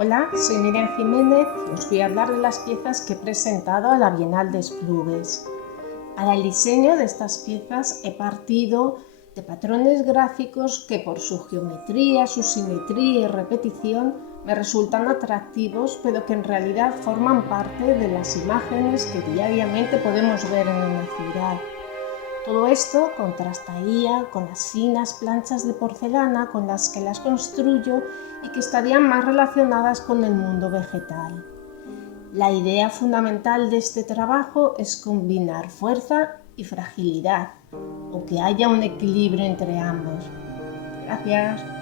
Hola, soy Miriam Jiménez y os voy a hablar de las piezas que he presentado a la Bienal de Esplugues. Para el diseño de estas piezas he partido de patrones gráficos que por su geometría, su simetría y repetición me resultan atractivos, pero que en realidad forman parte de las imágenes que diariamente podemos ver en una ciudad. Todo esto contrastaría con las finas planchas de porcelana con las que las construyo y que estarían más relacionadas con el mundo vegetal. La idea fundamental de este trabajo es combinar fuerza y fragilidad, o que haya un equilibrio entre ambos. Gracias.